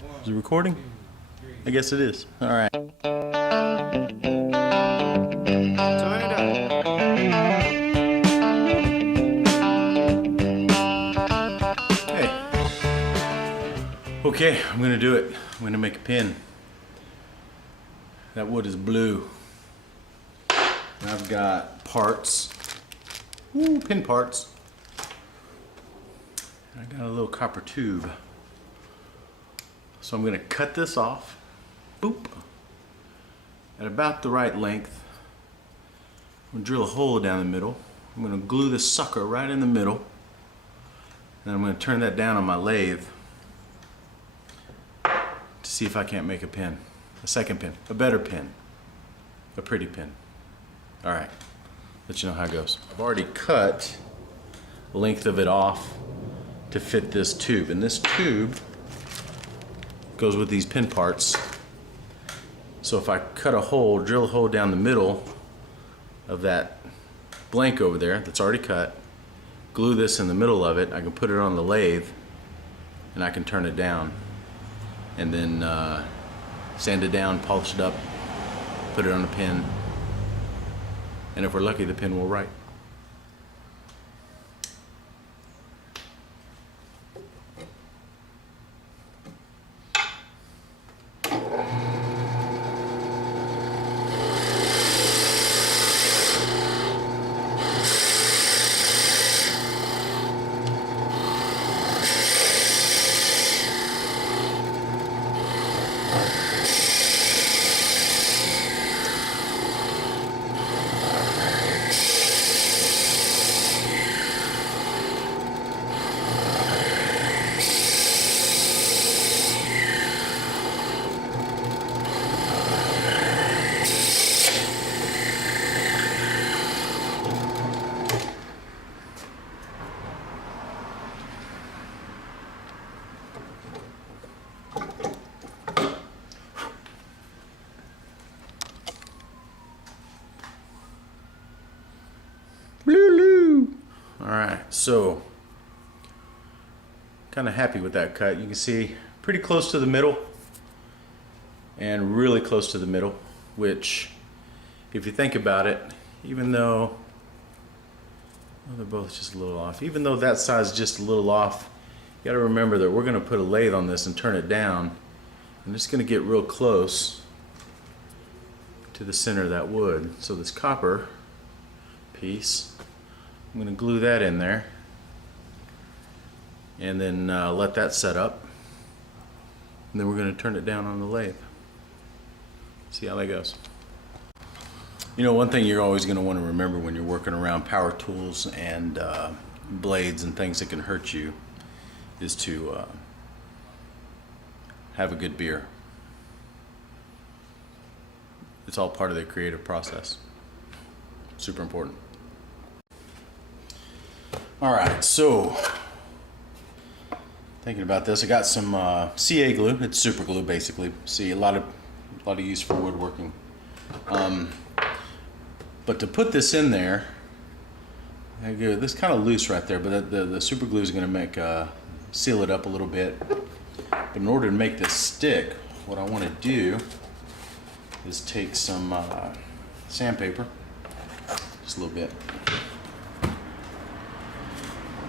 Is it recording? I guess it is. All right. Turn it up. Okay, I'm gonna do it. I'm gonna make a pin. That wood is blue. And I've got parts. Ooh, pin parts. I got a little copper tube. So I'm gonna cut this off. Boop. At about the right length. I'm gonna drill a hole down the middle. I'm gonna glue this sucker right in the middle. And I'm gonna turn that down on my lathe to see if I can't make a pin. A second pin, a better pin, a pretty pin. All right, let you know how it goes. I've already cut the length of it off to fit this tube. And this tube goes with these pin parts. So if I cut a hole, drill a hole down the middle of that blank over there that's already cut, glue this in the middle of it, I can put it on the lathe and I can turn it down and then sand it down, polish it up, put it on a pin, and if we're lucky, the pin will write. Alright, so kind of happy with that cut. You can see pretty close to the middle and really close to the middle, which if you think about it, even though they're both just a little off, even though that side's just a little off, you got to remember that we're going to put a lathe on this and turn it down, and it's going to get real close to the center of that wood. So this copper piece, I'm going to glue that in there and then let that set up, and then we're going to turn it down on the lathe. See how that goes. You know, one thing you're always going to want to remember when you're working around power tools and blades and things that can hurt you is to have a good beer. It's all part of the creative process. Super important. All right, so thinking about this, I got some CA glue. It's super glue, basically. See, a lot of use for woodworking. But to put this in there, this is kind of loose right there, but the super glue is going to make seal it up a little bit. But in order to make this stick, what I want to do is take some sandpaper, just a little bit.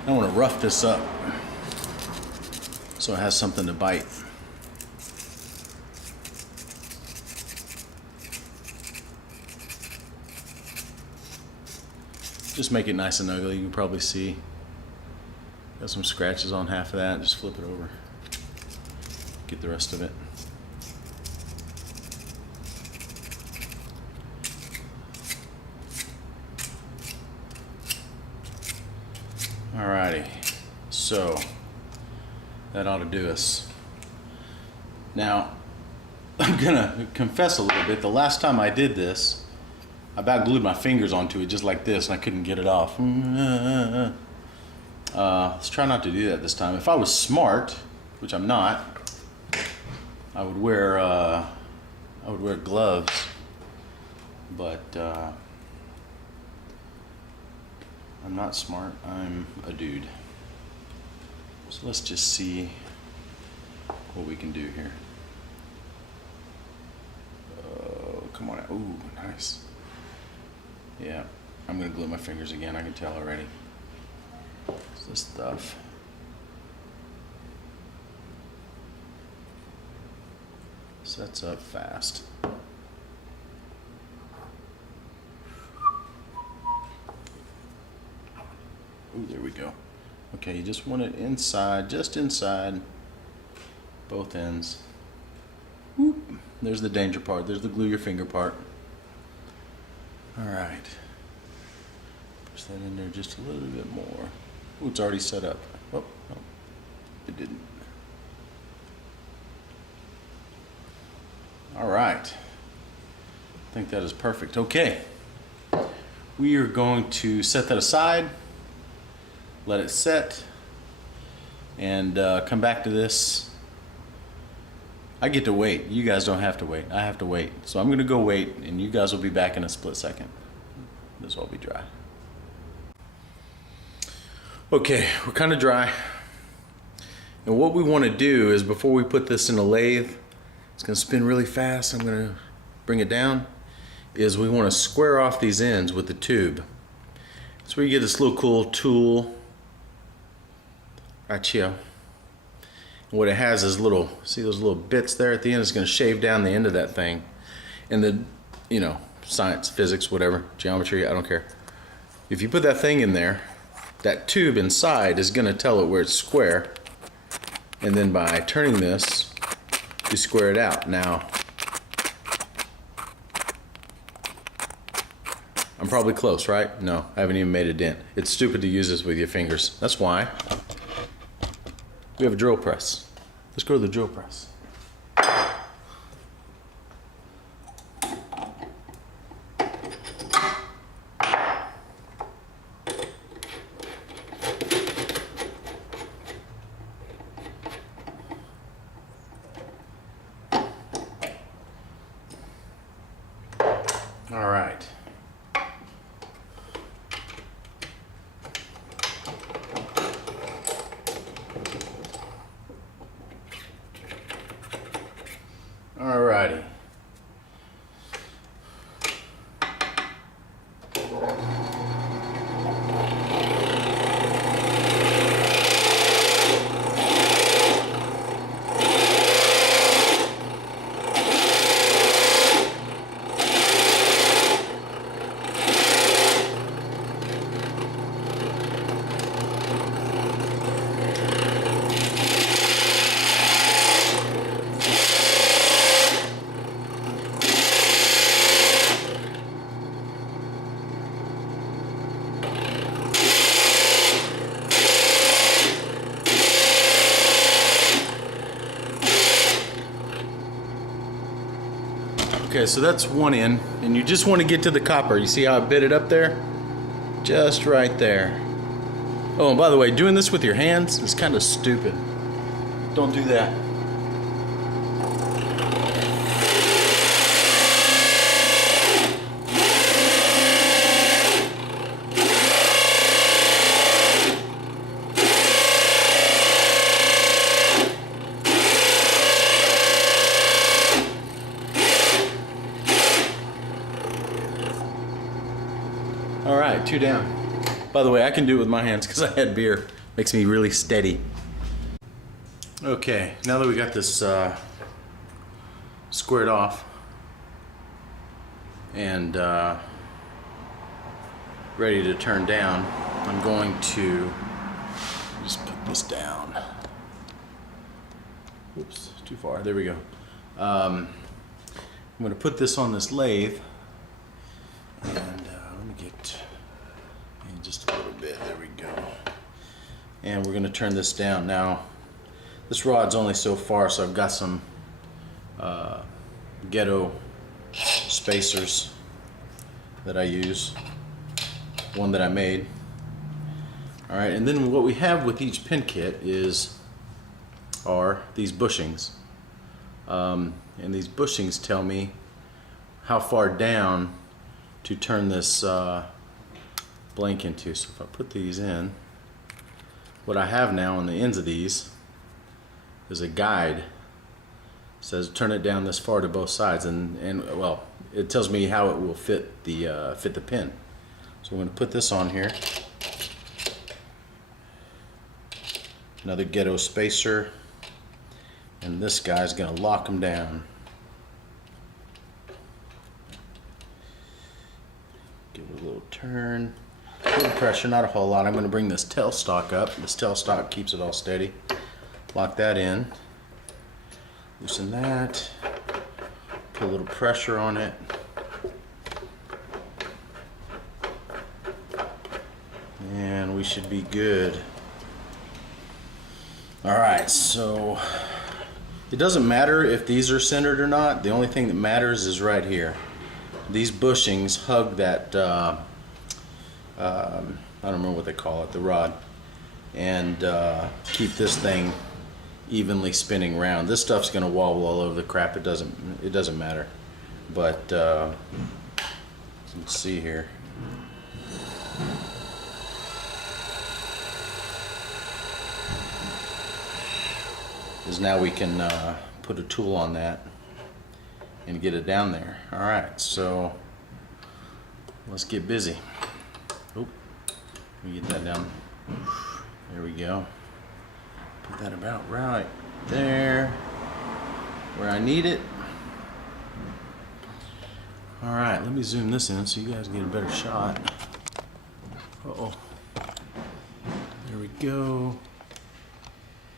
I want to rough this up so it has something to bite. Just make it nice and ugly. You can probably see got some scratches on half of that. Just flip it over, get the rest of it. Alrighty, so that ought to do us. Now, I'm gonna confess a little bit. The last time I did this, I about glued my fingers onto it just like this, and I couldn't get it off. Let's try not to do that this time. If I was smart, which I'm not, I would wear gloves. But I'm not smart, I'm a dude. So let's just see what we can do here. Oh, come on. Ooh, nice. Yeah, I'm gonna glue my fingers again. I can tell already. What's this stuff? Sets up fast. Ooh, there we go. Okay, you just want it inside, just inside both ends. Whoop. There's the danger part. There's the glue your finger part. All right. Push that in there just a little bit more. Ooh, it's already set up. Oh, no, it didn't. All right. I think that is perfect. Okay. We are going to set that aside, let it set, and come back to this. I get to wait. You guys don't have to wait. I have to wait. So I'm going to go wait, and you guys will be back in a split second. This will all be dry. Okay, we're kind of dry. And what we want to do is, before we put this in a lathe, it's going to spin really fast. I'm going to bring it down. Is we want to square off these ends with the tube. So we get this little cool tool right here. And what it has is little, see those little bits there at the end? It's going to shave down the end of that thing. And the, you know, science, physics, whatever, geometry, I don't care. If you put that thing in there, that tube inside is going to tell it where it's square. And then by turning this, you square it out. Now, I'm probably close, right? No, I haven't even made a dent. It's stupid to use this with your fingers. That's why we have a drill press. Let's go to the drill press. All right. Alrighty. Okay, so that's one end, and you just want to get to the copper. You see how I bit it up there? Just right there. Oh, and by the way, doing this with your hands is kind of stupid. Don't do that. All right, 2 down. By the way, I can do it with my hands because I had beer. Makes me really steady. Okay, now that we got this squared off and ready to turn down, I'm going to just put this down. Oops, too far. There we go. I'm going to put this on this lathe, and let me get in just a little bit. There we go. And we're going to turn this down. Now, this rod's only so far, so I've got some ghetto spacers that I use. One that I made. All right, and then what we have with each pin kit are these bushings. And these bushings tell me how far down to turn this blank into. So if I put these in, what I have now on the ends of these is a guide says turn it down this far to both sides, and well, it tells me how it will fit the pin. So I'm going to put this on here. Another ghetto spacer, and this guy's going to lock them down. Give it a little turn. A little pressure, not a whole lot. I'm going to bring this tailstock up. This tailstock keeps it all steady. Lock that in. Loosen that. Put a little pressure on it. And we should be good. Alright, so it doesn't matter if these are centered or not. The only thing that matters is right here. These bushings hug that, I don't remember what they call it, the rod, and keep this thing evenly spinning round. This stuff's gonna wobble all over the crap. It doesn't matter. But let's see here. Because now we can put a tool on that and get it down there. All right, so let's get busy. Oop, let me get that down. There we go. Put that about right there where I need it. All right, let me zoom this in so you guys get a better shot. Uh-oh. There we go.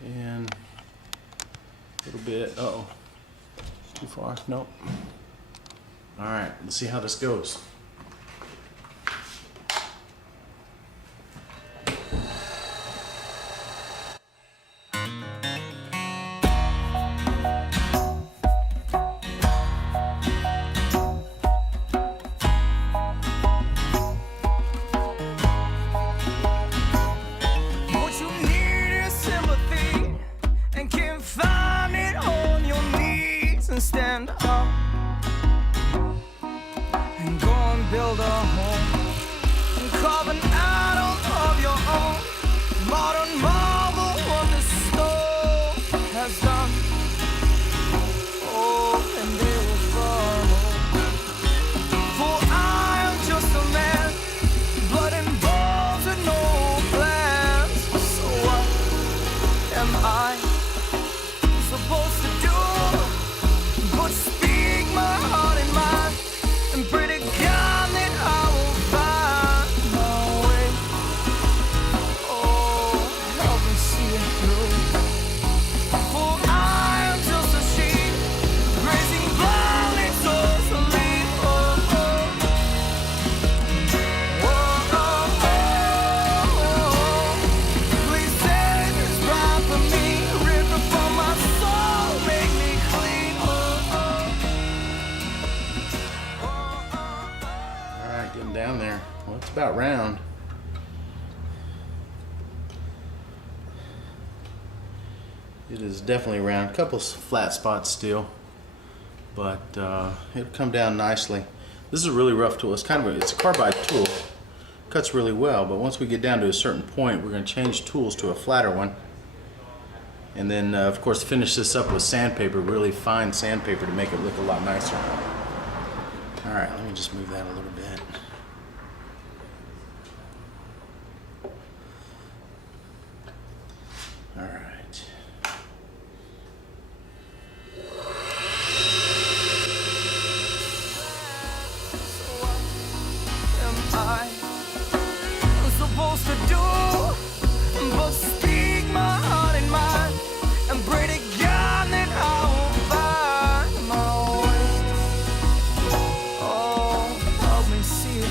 And a little bit. Uh-oh. Too far? Nope. All right, let's see how this goes. Stand up and go and build a home and carve an idol of your own. Modern marvel, what the stone has done. Oh, and they will follow. For I am just a man, blood and bones and no plans. So what am I supposed to do? But speak my heart and mind, and pray to God that I will find my way. Oh, help me see it through. For I am just a sheep, grazing blindly towards the lead. Oh, oh. Oh, oh, oh. Please take this bride for me, rip it from my soul, make me clean. Getting down there. Well, it's about round. It is definitely round. A couple flat spots still, but it'll come down nicely. This is a really rough tool. It's a carbide tool. Cuts really well, but once we get down to a certain point, we're going to change tools to a flatter one, and then of course finish this up with sandpaper, really fine sandpaper, to make it look a lot nicer. All right, let me just move that a little bit. All right. I am supposed to do but speak my heart and mind, and pray to God that I will find my way. Oh, help me see it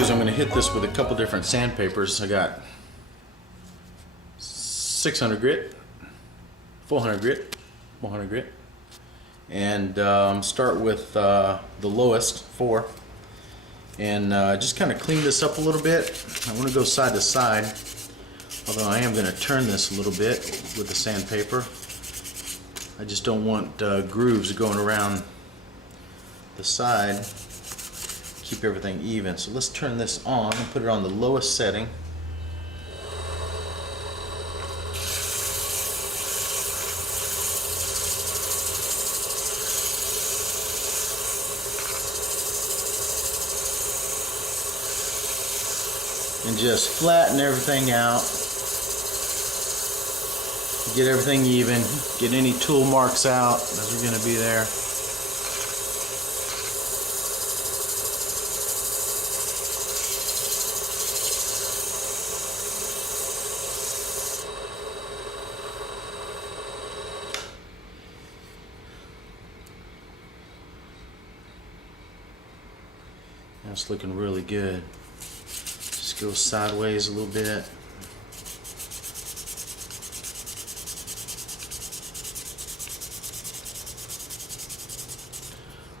is I'm going to hit this with a couple different sandpapers. I got 600 grit, 400 grit, 100 grit, and start with the lowest, 4, and just kind of clean this up a little bit. I want to go side to side, although I am going to turn this a little bit with the sandpaper. I just don't want grooves going around the side. Keep everything even. So let's turn this on and put it on the lowest setting. And just flatten everything out. Get everything even. Get any tool marks out. Those are going to be there. That's looking really good. Just go sideways a little bit.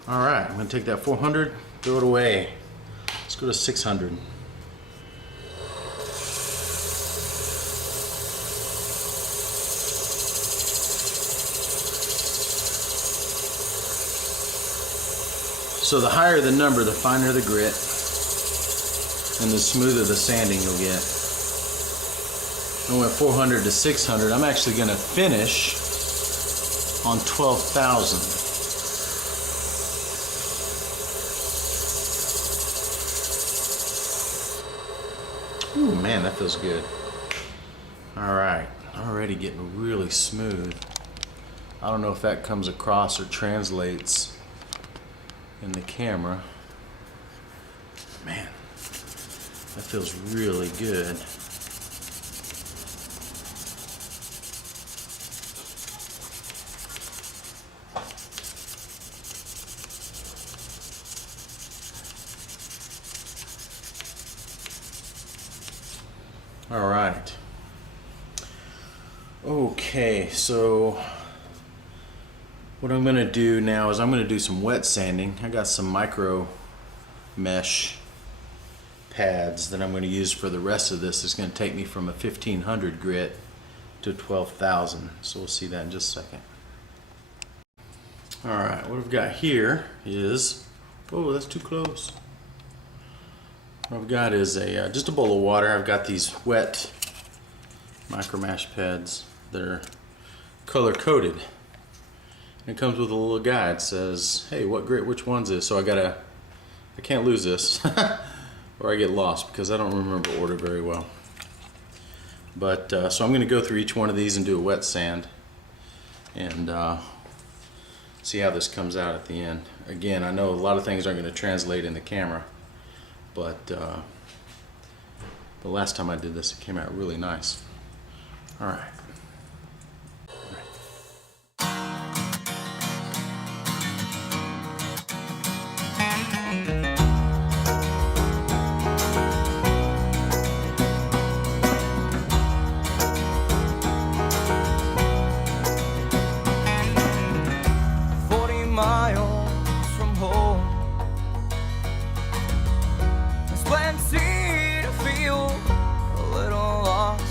Alright, I'm going to take that 400, throw it away. Let's go to 600. So the higher the number, the finer the grit, and the smoother the sanding you'll get. I went 400 to 600. I'm actually going to finish on 12,000. Ooh, man, that feels good. Alright, already getting really smooth. I don't know if that comes across or translates in the camera. Man, that feels really good. All right. Okay, so what I'm going to do now is I'm going to do some wet sanding. I got some micro mesh pads that I'm going to use for the rest of this. It's going to take me from a 1500 grit to 12,000. So we'll see that in just a second. All right, what I've got here is, oh, that's too close. What I've got is a just a bowl of water. I've got these wet micro mesh pads that are color coded. It comes with a little guide. It says, hey, what grit, which one's this? So I can't lose this or I get lost because I don't remember order very well. But so I'm going to go through each one of these and do a wet sand and see how this comes out at the end. Again, I know a lot of things aren't going to translate in the camera, but the last time I did this, it came out really nice. All right. 40 miles from home. There's plenty to feel a little lost.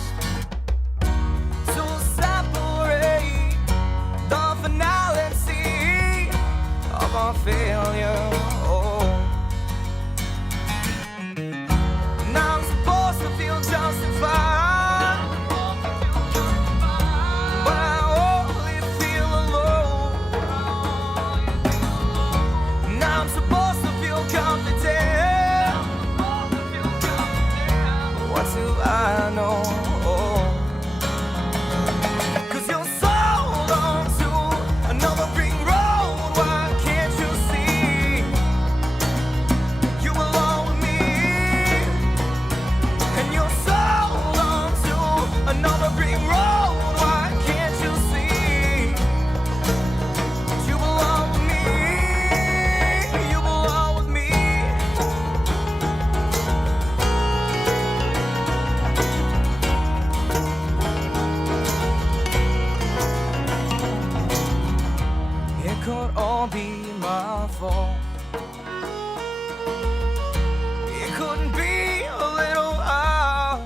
can be a little ours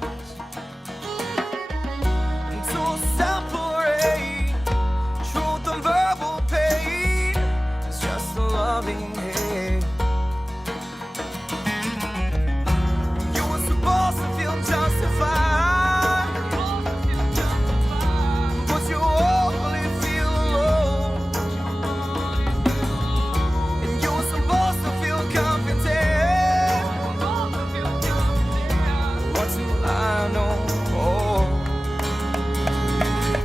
to separate truth and verbal pain. It's just a loving hate. You were supposed to feel justified, but you only feel alone. And you were supposed to feel confident, what do I know?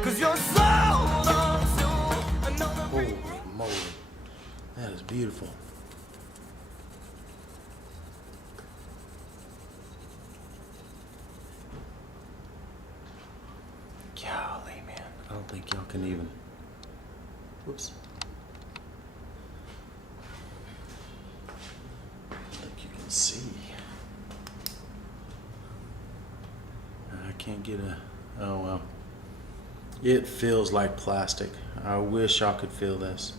'Cause you're sold on to another. Holy moly. That is beautiful. Golly, man. I don't think y'all can even. Whoops. I don't think you can see. I can't get a. Oh, well. It feels like plastic. I wish I could feel this.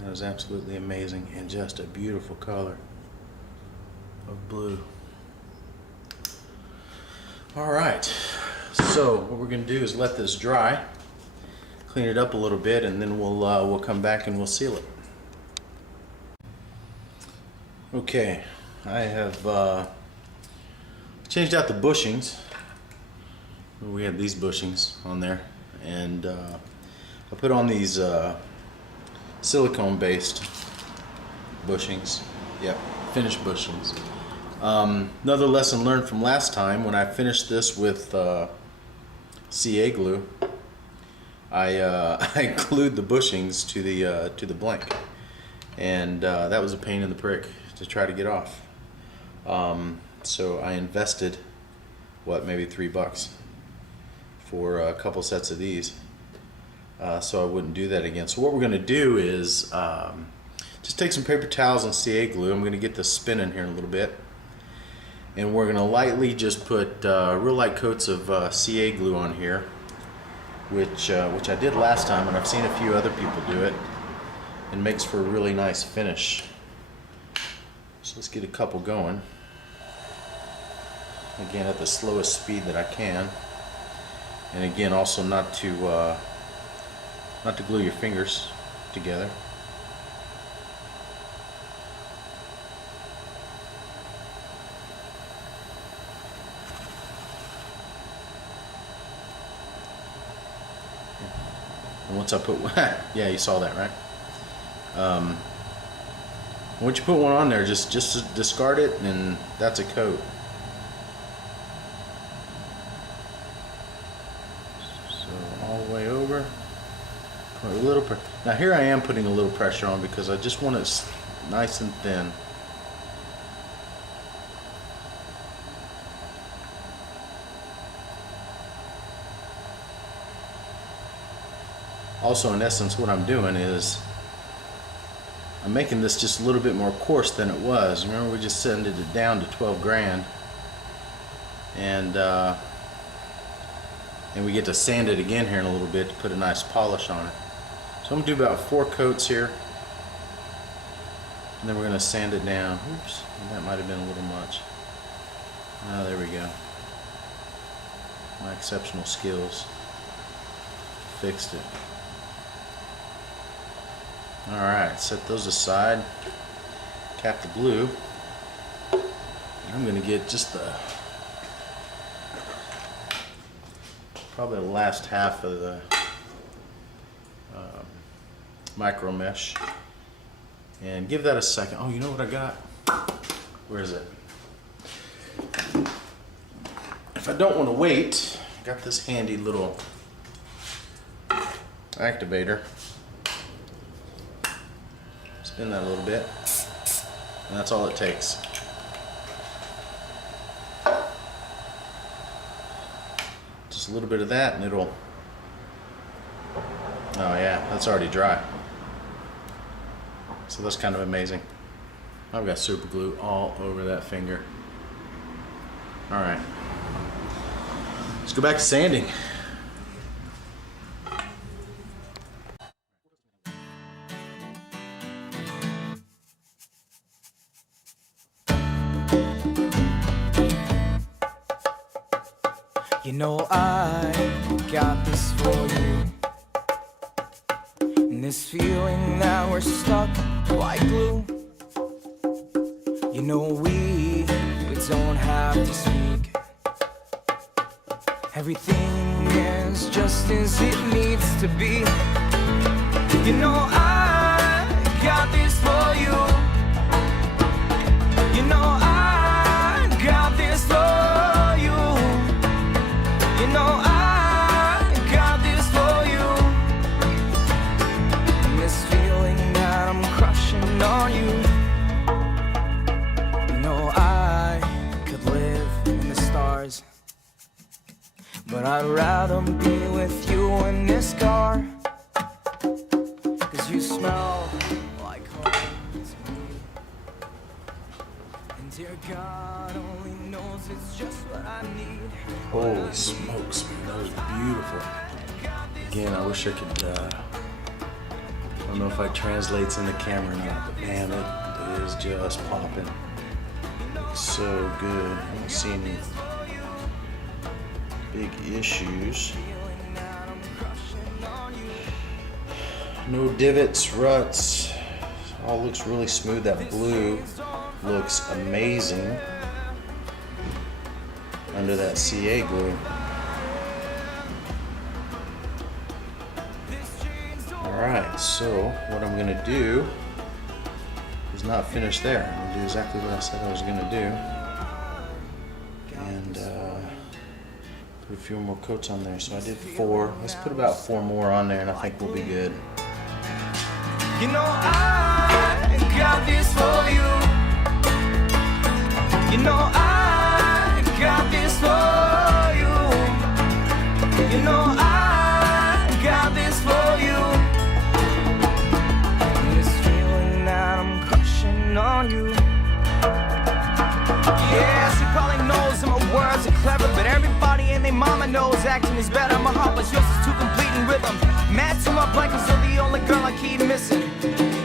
That is absolutely amazing and just a beautiful color of blue. All right, so what we're gonna do is let this dry, clean it up a little bit, and then we'll come back and we'll seal it. Okay, I have changed out the bushings. We had these bushings on there, and I put on these silicone based bushings. Yep, finished bushings. Another lesson learned from last time, when I finished this with CA glue, I glued the bushings to the blank, and that was a pain in the prick to try to get off. So I invested maybe $3 for a couple sets of these, so I wouldn't do that again. So what we're going to do is just take some paper towels and CA glue. I'm going to get this spinning here in a little bit, and we're going to lightly just put real light coats of CA glue on here, which I did last time, and I've seen a few other people do it. It makes for a really nice finish. So let's get a couple going. Again, at the slowest speed that I can. And again, also not to glue your fingers together. And once I put yeah, you saw that, right? Once you put one on there, just discard it, and that's a coat. All the way over. Put a little now here I am putting a little pressure on because I just want it nice and thin. Also, in essence, what I'm doing is I'm making this just a little bit more coarse than it was. Remember, we just sanded it down to 12 grand, and we get to sand it again here in a little bit to put a nice polish on it. So I'm gonna do about 4 coats here, and then we're gonna sand it down. Oops, that might have been a little much. Oh, there we go. My exceptional skills fixed it. All right, set those aside. Cap the glue. I'm gonna get just probably the last half of the micro mesh, and give that a second. Oh, you know what I got? Where is it? If I don't want to wait, I got this handy little activator. Spin that a little bit, and that's all it takes. Just a little bit of that, and it'll. Oh yeah, that's already dry. So that's kind of amazing. I've got super glue all over that finger. All right, let's go back to sanding. You know I got this for you. And this feeling that we're stuck like glue. You know we don't have to speak. Everything is just as it needs to be. You know I got this for you. You know I got this for you. You know I got this for you. And this feeling that I'm crushing on you. You know I could live in the stars, but I'd rather be with you in this car. 'Cause you smell like home to me. And dear God only knows it's just what I need. Holy smokes, man, that was beautiful. Again, I wish I could, I don't know if I translates in the camera or not, but man, it is just popping. So good. I don't see any big issues. No divots, ruts. All looks really smooth. That blue looks amazing under that CA glue. Alright, so what I'm going to do is not finish there. I'm going to do exactly what I said I was going to do. And put a few more coats on there. So I did 4. Let's put about 4 more on there and I think we'll be good. You know I got this for you. You know I got this for you. You know I got this for you. And this feeling that I'm crushing on you. Yeah, she probably knows that my words are clever, but everybody and their mama knows acting is better. My heart was yours is too complete in rhythm. Mad to my blankets, you're the only girl I keep missing.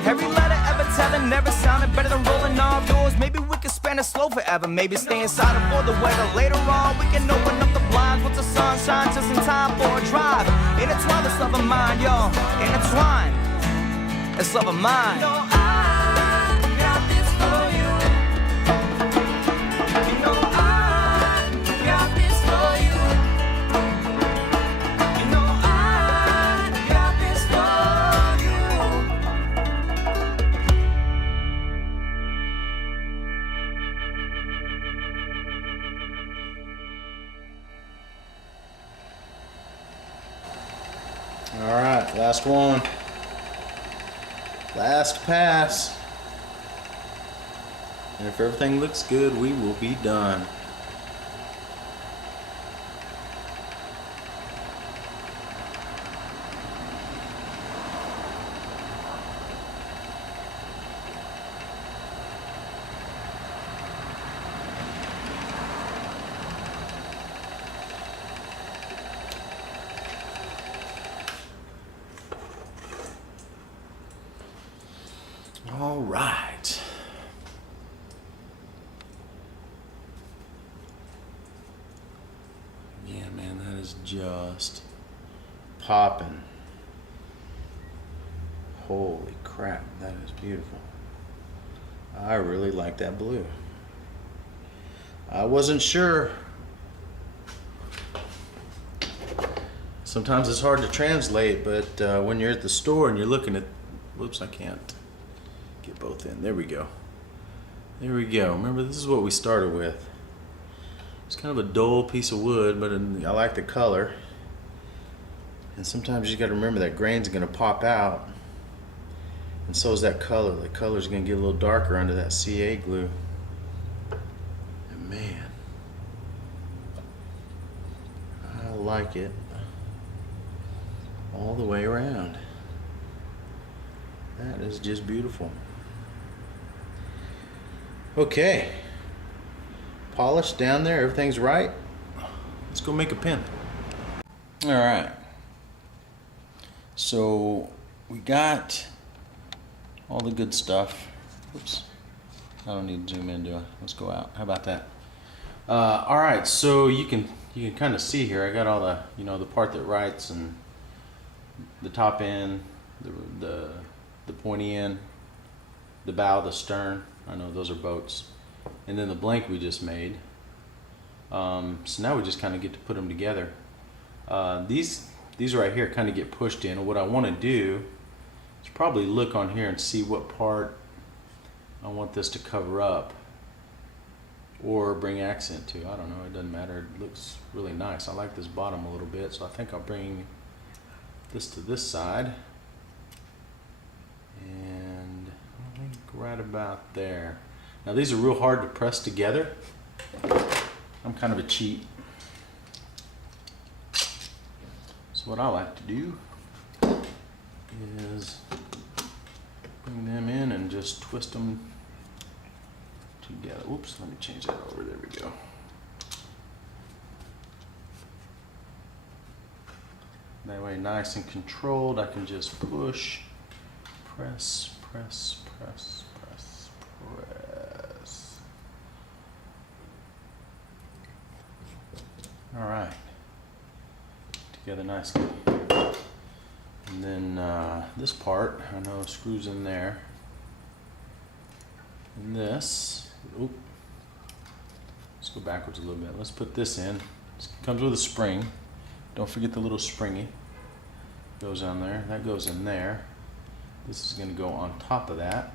Every letter ever telling never sounded better than rolling off doors. Maybe we could spend it slow forever. Maybe stay inside avoid the weather. Later on, we can open up the blinds once the sun shines, just in time for a drive. Intertwine this love of mine, yo. Intertwine this love of mine. You know I got this for you. You know I got this for you. You know I got this for you. All right, last one. Last pass. And if everything looks good, we will be done. All right. Yeah, man, that is just popping. Holy crap, that is beautiful. I really like that blue. I wasn't sure. Sometimes it's hard to translate, but when you're at the store and you're looking at, whoops, I can't get both in. There we go. There we go. Remember, this is what we started with. It's kind of a dull piece of wood, but I like the color. And sometimes you got to remember that grain's going to pop out, and so is that color. The color's going to get a little darker under that CA glue. And man, I like it all the way around. That is just beautiful. Okay, polished down there, everything's right. Let's go make a pin. All right, so we got all the good stuff. Oops, I don't need to zoom in, do I? Let's go out. How about that? All right, so you can you can kind of see here, I got all the, you know, the part that writes and the top end, the pointy end, the bow, the stern. I know those are boats. And then the blank we just made. So now we just kind of get to put them together. These right here kind of get pushed in. And what I want to do is probably look on here and see what part I want this to cover up or bring accent to. I don't know, it doesn't matter. It looks really nice. I like this bottom a little bit, so I think I'll bring this to this side. And I think right about there. Now these are real hard to press together. I'm kind of a cheat. So what I like to do is bring them in and just twist them together. Oops, let me change that over. There we go. That way, nice and controlled, I can just push, press, press, press, press, press. All right, together nicely. And then this part, I know screws in there. And this, oop, let's go backwards a little bit. Let's put this in. This comes with a spring. Don't forget the little springy. Goes on there. That goes in there. This is going to go on top of that.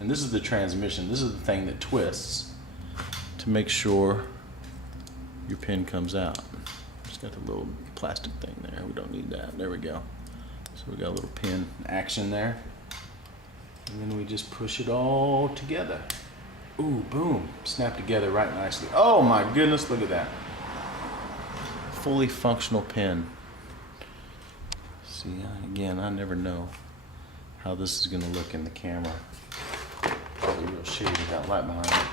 And this is the transmission. This is the thing that twists to make sure your pin comes out. It's got the little plastic thing there. We don't need that. There we go. So we got a little pin action there. And then we just push it all together. Ooh, boom. Snap together right nicely. Oh my goodness, look at that. Fully functional pin. See, again, I never know how this is going to look in the camera. Probably real shady with that light behind it.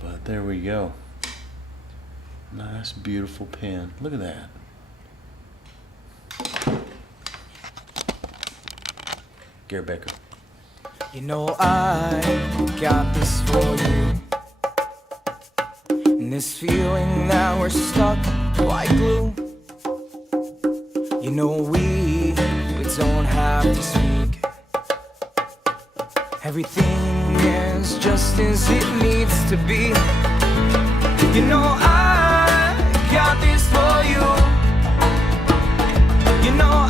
But there we go. Nice, beautiful pin. Look at that. Gary Baker. You know I got this for you. And this feeling that we're stuck like glue. You know we don't have to speak. Everything is just as it needs to be. You know I got this for you. You know